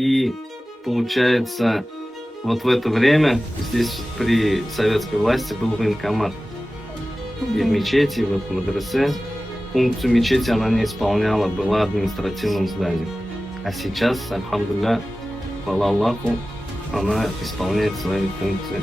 И получается, вот в это время здесь при советской власти был военкомат. И в мечети, вот в мадресе, функцию мечети она не исполняла, была административным зданием. А сейчас, альхамдулилля, хвала Аллаху, она исполняет свои функции.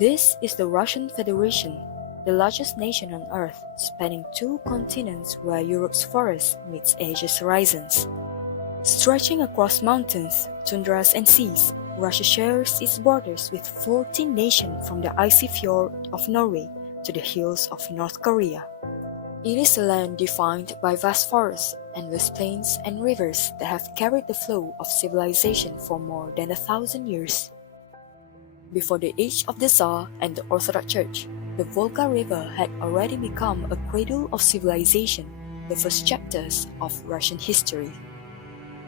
This is the Russian Federation, the largest nation on Earth, spanning 2 continents where Europe's forest meets Asia's horizons. Stretching across mountains, tundras and seas, Russia shares its borders with 14 nations from the icy fjord of Norway to the hills of North Korea. It is a land defined by vast forests, endless plains and rivers that have carried the flow of civilization for more than 1,000 years. Before the age of the Tsar and the Orthodox Church, the Volga River had already become a cradle of civilization, the first chapters of Russian history.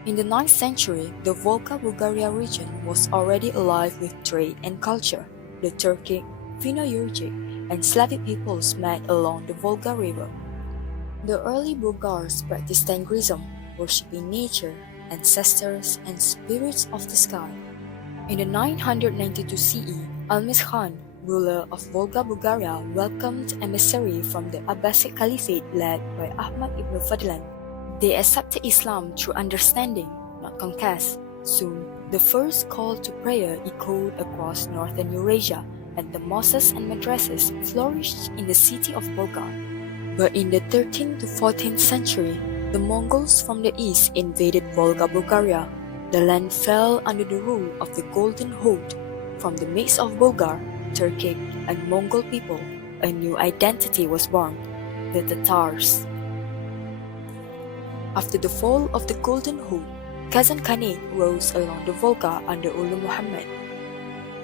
In the 9th century, the Volga-Bulgaria region was already alive with trade and culture. The Turkic, Finno-Ugric, and Slavic peoples met along the Volga River. The early Bulgars practiced Tengrism, worshipping nature, ancestors, and spirits of the sky. In the 992 CE, Almaz Khan, ruler of Volga Bulgaria, welcomed emissaries from the Abbasid Caliphate led by Ahmad ibn Fadlan. They accepted Islam through understanding, not conquest. Soon, the first call to prayer echoed across northern Eurasia, and the mosques and madrasas flourished in the city of Volga. But in the 13th to 14th century, the Mongols from the east invaded Volga Bulgaria. The land fell under the rule of the Golden Horde. From the mix of Bulgar, Turkic, and Mongol people, a new identity was born, the Tatars. After the fall of the Golden Horde, Kazan Khanate rose along the Volga under Ulu Muhammad.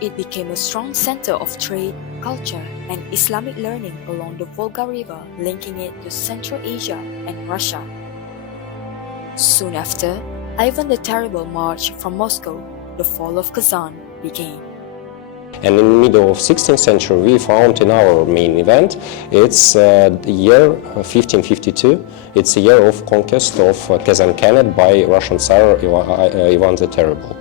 It became a strong center of trade, culture, and Islamic learning along the Volga River, linking it to Central Asia and Russia. Soon after, Ivan the Terrible marched from Moscow. The fall of Kazan began. And in the middle of 16th century, we found in our main event, it's the year 1552. It's a year of conquest of Kazan Khanate by Russian Tsar Ivan the Terrible.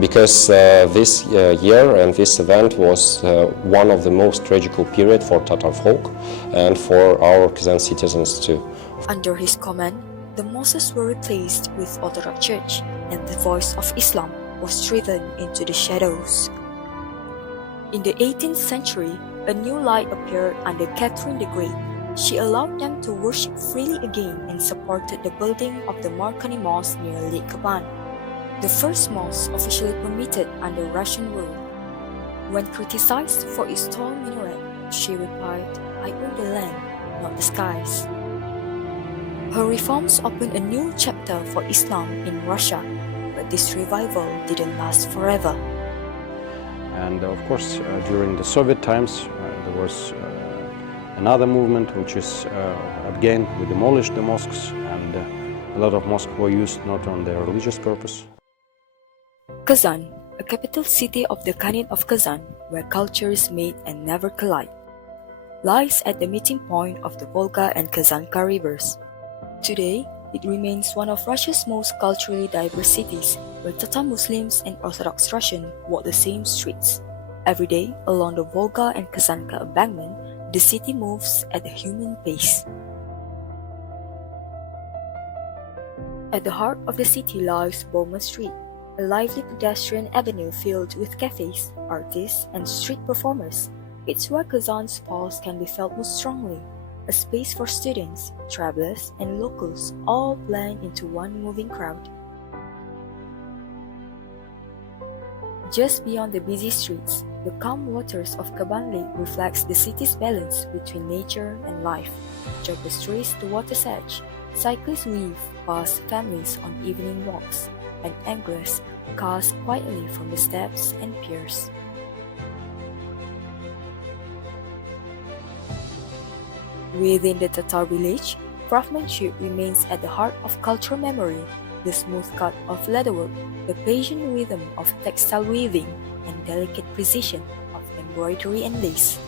Because this year and this event was one of the most tragical period for Tatar folk and for our Kazan citizens too. Under his command, the mosques were replaced with Orthodox Church, and the voice of Islam was driven into the shadows. In the 18th century, a new light appeared under Catherine the Great. She allowed them to worship freely again and supported the building of the Marconi Mosque near Lake Kaban, the first mosque officially permitted under Russian rule. When criticized for its tall minaret, she replied, "I own the land, not the skies." Her reforms opened a new chapter for Islam in Russia, but this revival didn't last forever. And of course, during the Soviet times, there was another movement, which is again we demolished the mosques, and a lot of mosques were used not on their religious purpose. Kazan, a capital city of the Khanate of Kazan, where cultures meet and never collide, lies at the meeting point of the Volga and Kazanka rivers. Today, it remains one of Russia's most culturally diverse cities, where Tatar Muslims and Orthodox Russians walk the same streets. Every day, along the Volga and Kazanka embankment, the city moves at a human pace. At the heart of the city lies Boma Street, a lively pedestrian avenue filled with cafes, artists, and street performers. It's where Kazan's pulse can be felt most strongly. a space for students, travelers, and locals all blend into one moving crowd. Just beyond the busy streets, the calm waters of Kaban Lake reflects the city's balance between nature and life. Joggers trace the water's edge, cyclists weave past families on evening walks, and anglers cast quietly from the steps and piers. Within the Tatar village, craftsmanship remains at the heart of cultural memory. The smooth cut of leatherwork, the Persian rhythm of textile weaving, and delicate precision of embroidery and lace.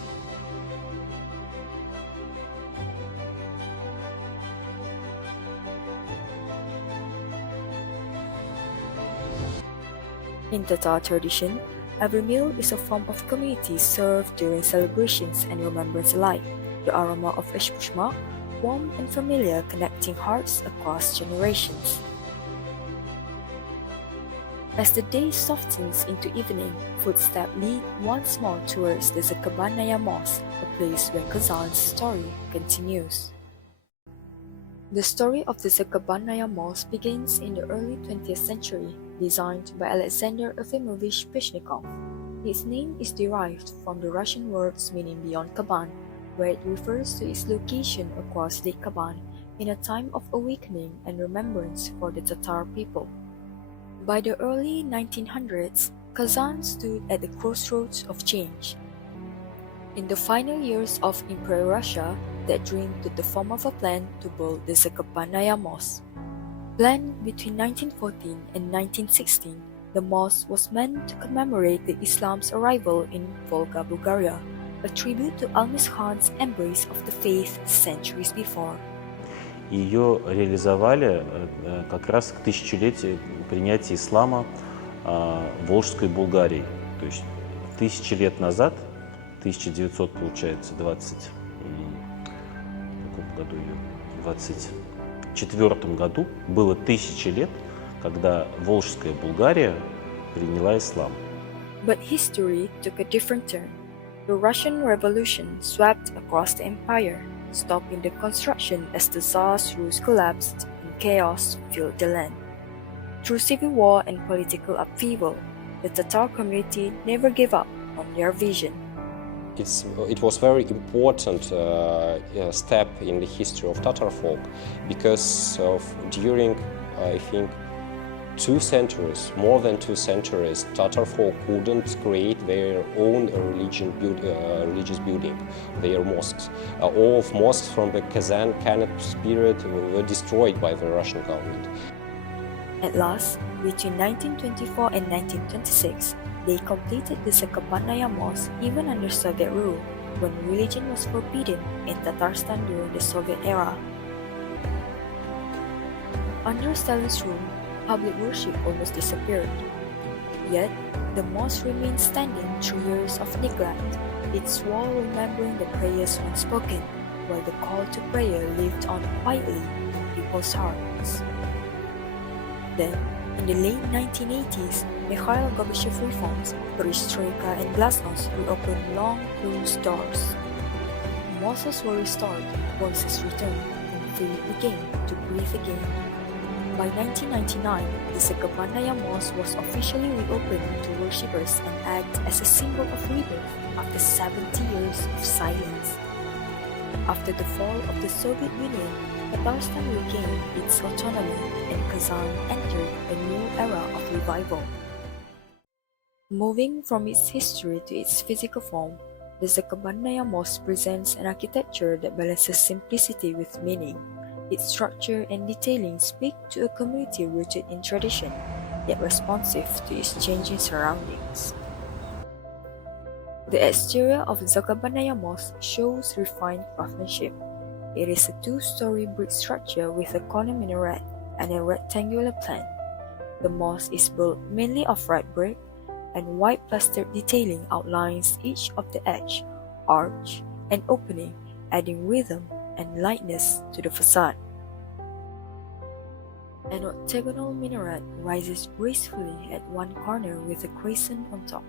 In Tatar tradition, every meal is a form of community served during celebrations and remembrance alike. The aroma of ishpushma, warm and familiar, connecting hearts across generations. As the day softens into evening, footsteps lead once more towards the Zakabannaya Mosque, a place where Kazan's story continues. The story of the Zakabannaya Mosque begins in the early 20th century, designed by Alexander Efimovich Peshnikov. Its name is derived from the Russian words meaning beyond Kaban, where it refers to its location across Lake Kaban in a time of awakening and remembrance for the Tatar people. By the early 1900s, Kazan stood at the crossroads of change. In the final years of Imperial Russia, that dream took the form of a plan to build the Zakabannaya Mosque. Planned between 1914 and 1916, the mosque was meant to commemorate the Islam's arrival in Volga, Bulgaria, a tribute to Almis Khan's embrace of the faith centuries before. Ее реализовали как раз к тысячелетию принятия ислама Волжской Булгарии. То есть 1000 лет назад, 1900, получается, 24 году, было 1000 лет, когда Волжская Булгария приняла ислам. But history took a different turn. The Russian Revolution swept across the empire, stopping the construction as the Tsar's rule collapsed and chaos filled the land. Through civil war and political upheaval, the Tatar community never gave up on their vision. It was very important step in the history of Tatar folk because during, I think, 2 centuries, more than 2 centuries, Tatar folk couldn't create their own religious building, their mosques. All of mosques from the Kazan Khanate period were destroyed by the Russian government. At last, between 1924 and 1926, they completed the Zakabannaya Mosque even under Soviet rule, when religion was forbidden in Tatarstan during the Soviet era. Under Stalin's rule, public worship almost disappeared. Yet, the mosque remained standing through years of neglect, its wall remembering the prayers once spoken, while the call to prayer lived on quietly in people's hearts. Then, in the late 1980s, Mikhail Gorbachev reforms, perestroika and glasnost reopened long-closed doors. Mosques were restored, voices returned, and faith began to breathe again. By 1999, the Zakabannaya Mosque was officially reopened to worshippers and act as a symbol of rebirth after 70 years of silence. After the fall of the Soviet Union, Tatarstan regained its autonomy and Kazan entered a new era of revival. Moving from its history to its physical form, the Zakabannaya Mosque presents an architecture that balances simplicity with meaning. Its structure and detailing speak to a community rooted in tradition, yet responsive to its changing surroundings. The exterior of Zakabannaya Mosque shows refined craftsmanship. It is a 2-story brick structure with a corner minaret and a rectangular plan. The mosque is built mainly of red brick, and white plastered detailing outlines each of the edge, arch, and opening, adding rhythm and lightness to the facade. An octagonal minaret rises gracefully at one corner with a crescent on top.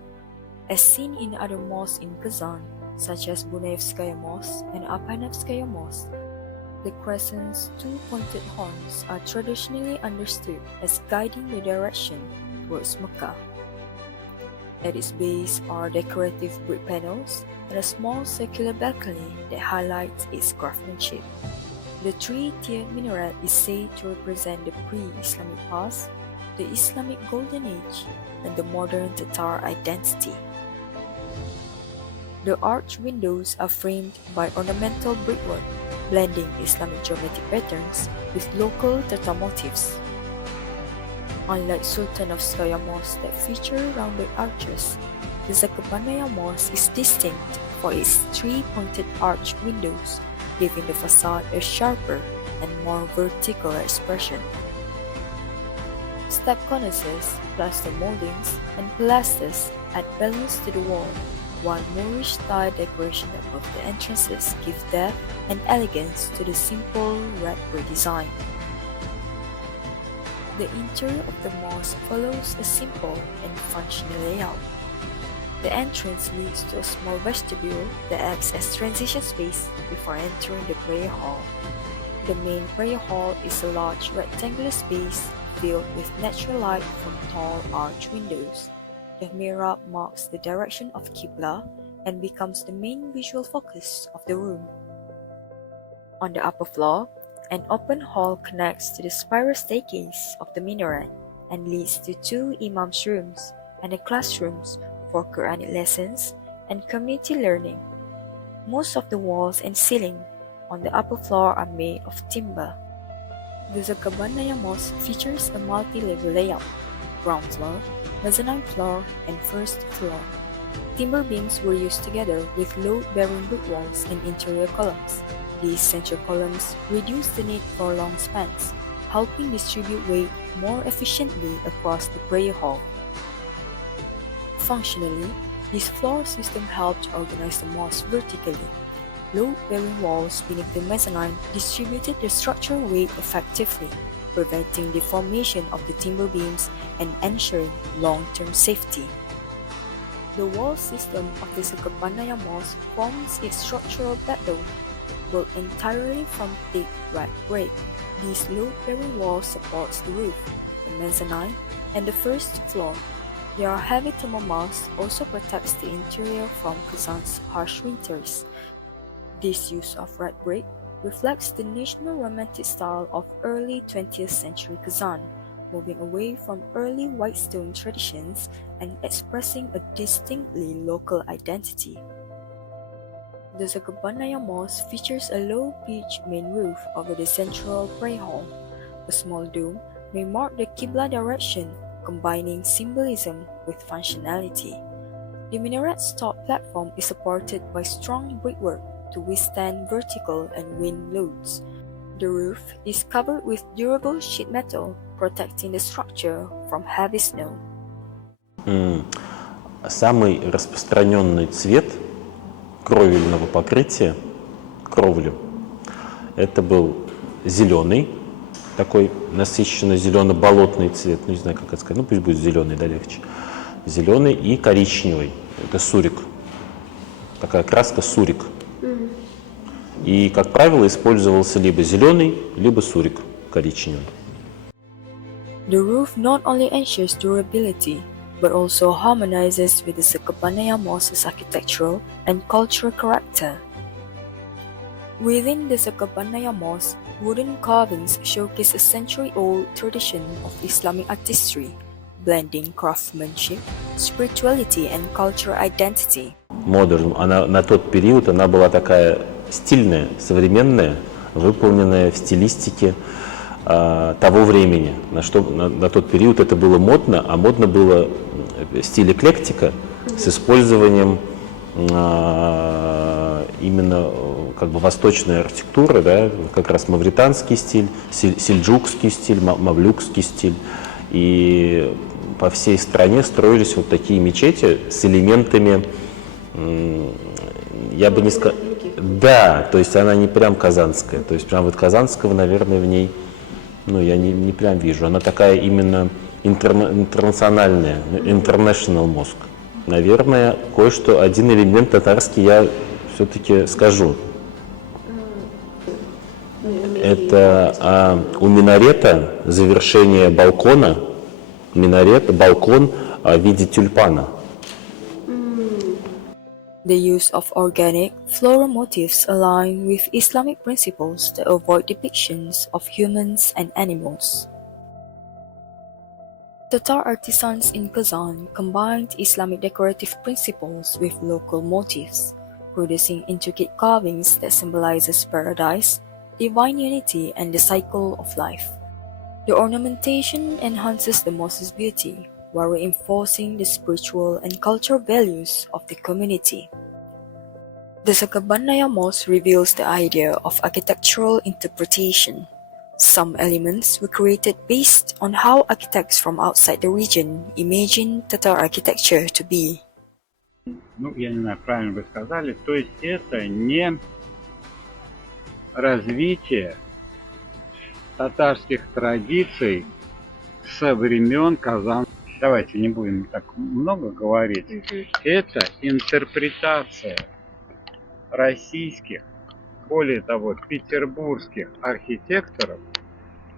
As seen in other mosques in Kazan, such as Bunevskaya Mosque and Apanevskaya Mosque. The crescent's two pointed horns are traditionally understood as guiding the direction towards Mecca. At its base are decorative brick panels and a small circular balcony that highlights its craftsmanship. The three-tiered minaret is said to represent the pre-Islamic past, the Islamic Golden Age, and the modern Tatar identity. The arched windows are framed by ornamental brickwork, blending Islamic geometric patterns with local Tatar motifs. Unlike Sultanovskaya Mosque that feature rounded arches, the Zakabannaya Mosque is distinct for its three-pointed arched windows, giving the facade a sharper and more vertical expression. Step cornices, plaster moldings, and pilasters add balance to the wall, while Moorish-style decoration above the entrances give depth and elegance to the simple red brick design. The interior of the mosque follows a simple and functional layout. The entrance leads to a small vestibule that acts as transition space before entering the prayer hall. The main prayer hall is a large rectangular space filled with natural light from tall arched windows. The mihrab marks the direction of Qibla and becomes the main visual focus of the room. On the upper floor, an open hall connects to the spiral staircase of the minaret and leads to two imams' rooms and the classrooms for Quranic lessons and community learning. Most of the walls and ceiling on the upper floor are made of timber. The Zakabannaya Mosque features a multi-level layout: ground floor, mezzanine floor, and first floor. Timber beams were used together with load-bearing brick walls and interior columns. These central columns reduce the need for long spans, helping distribute weight more efficiently across the prayer hall. Functionally, this floor system helped organize the mosque vertically. Load-bearing walls beneath the mezzanine distributed the structural weight effectively, preventing deformation of the timber beams and ensuring long-term safety. The wall system of the Zakabannaya Mosque forms its structural backbone, built entirely from thick red brick. These load-bearing walls supports the roof, the mezzanine, and the first floor. Their heavy thermal mass also protects the interior from Kazan's harsh winters. This use of red brick reflects the national romantic style of early 20th century Kazan, moving away from early white stone traditions and expressing a distinctly local identity. The Zakabannaya Mosque features a low-pitched main roof over the central prayer hall. A small dome may mark the Qibla direction, combining symbolism with functionality. The minaret's top platform is supported by strong brickwork to withstand vertical and wind loads. The roof is covered with durable sheet metal, protecting the structure from heavy snow. Самый распространенный цвет кровельного покрытия, кровлю, это был зеленый, такой насыщенно зелено-болотный цвет, ну не знаю, как это сказать, ну пусть будет зеленый, да, легче. Зеленый и коричневый, это сурик, такая краска сурик. И, как правило, использовался либо зеленый, либо сурик коричневый. The roof not only ensures durability, but also harmonizes with the Zakabannaya Mosque's architectural and cultural character. Within the Zakabannaya Mosque, wooden carvings showcase a century-old tradition of Islamic artistry, blending craftsmanship, spirituality, and cultural identity. Модерн, она на тот период она была такая стильная, современная, выполненная в стилистике того времени. На тот период это было модно, а модно было стиль эклектика с использованием именно как бы восточной архитектуры, да, как раз мавританский стиль, сельджукский стиль, мавлюкский стиль. И по всей стране строились вот такие мечети с элементами, я бы не сказал, да, то есть она не прям казанская, то есть прям вот казанского, наверное, в ней, ну, я не прям вижу, она такая именно интернациональная, international mosque. Наверное, кое-что, один элемент татарский я все-таки скажу. Это у минарета завершение балкона, балкон в виде тюльпана. The use of organic, floral motifs align with Islamic principles that avoid depictions of humans and animals. Tatar artisans in Kazan combined Islamic decorative principles with local motifs, producing intricate carvings that symbolizes paradise, divine unity, and the cycle of life. The ornamentation enhances the mosque's beauty while reinforcing the spiritual and cultural values of the community. The Zakabannaya Mosque reveals the idea of architectural interpretation. Some elements were created based on how architects from outside the region imagined Tatar architecture to be. Ну, я не знаю, правильно вы сказали, то есть это не развитие татарских традиций со времен Казан. Давайте не будем так много говорить. Это интерпретация российских, более того, петербургских архитекторов,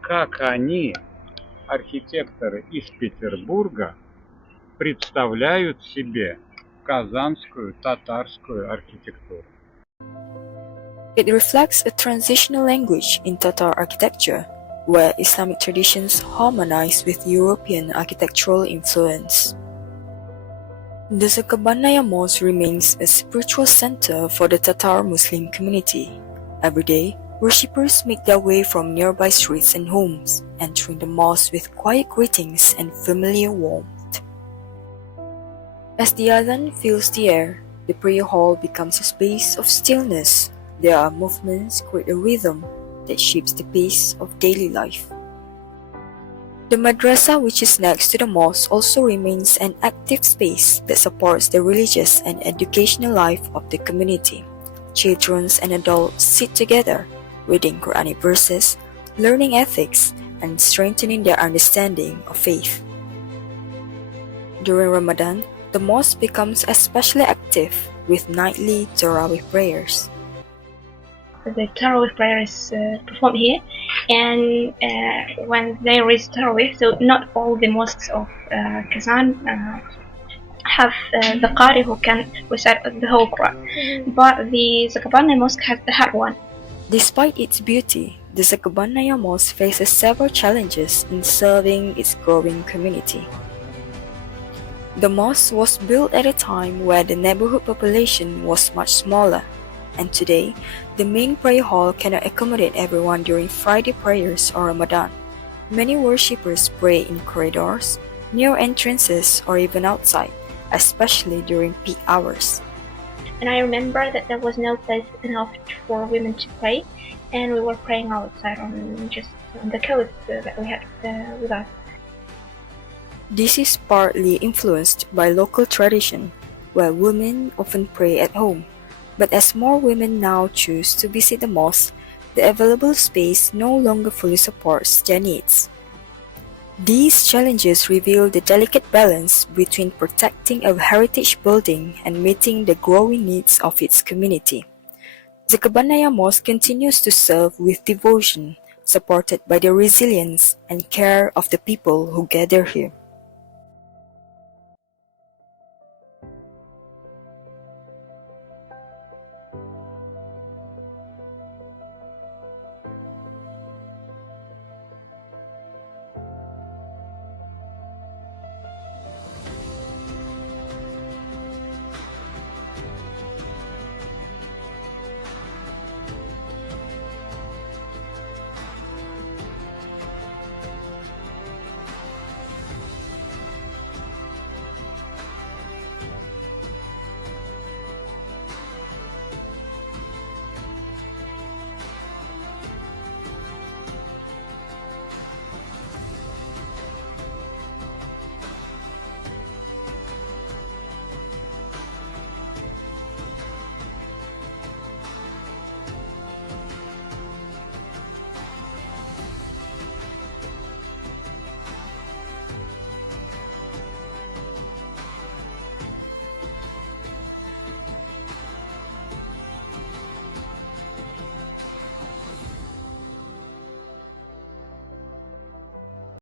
как они, архитекторы из Петербурга, представляют себе казанскую татарскую архитектуру. It reflects a transitional language in Tatar architecture, where Islamic traditions harmonize with European architectural influence. The Zakabannaya Mosque remains a spiritual center for the Tatar Muslim community. Every day, worshippers make their way from nearby streets and homes, entering the mosque with quiet greetings and familiar warmth. As the adhan fills the air, the prayer hall becomes a space of stillness. Their movements create a rhythm that shapes the pace of daily life. The madrasa, which is next to the mosque, also remains an active space that supports the religious and educational life of the community. Children and adults sit together, reading Quranic verses, learning ethics, and strengthening their understanding of faith. During Ramadan, the mosque becomes especially active with nightly Tarawih prayers. The Tarawih prayer is performed here, and when there is Tarawih, so not all the mosques of Kazan have the Qari who can recite the whole Quran, but the Zakabannaya Mosque had one. Despite its beauty, the Zakabannaya Mosque faces several challenges in serving its growing community. The mosque was built at a time where the neighborhood population was much smaller, and today, the main prayer hall cannot accommodate everyone during Friday prayers or Ramadan. Many worshippers pray in corridors, near entrances, or even outside, especially during peak hours. And I remember that there was no place enough for women to pray, and we were praying outside on the coast that we had with us. This is partly influenced by local tradition, where women often pray at home. But as more women now choose to visit the mosque, the available space no longer fully supports their needs. These challenges reveal the delicate balance between protecting a heritage building and meeting the growing needs of its community. Zakabannaya Mosque continues to serve with devotion, supported by the resilience and care of the people who gather here.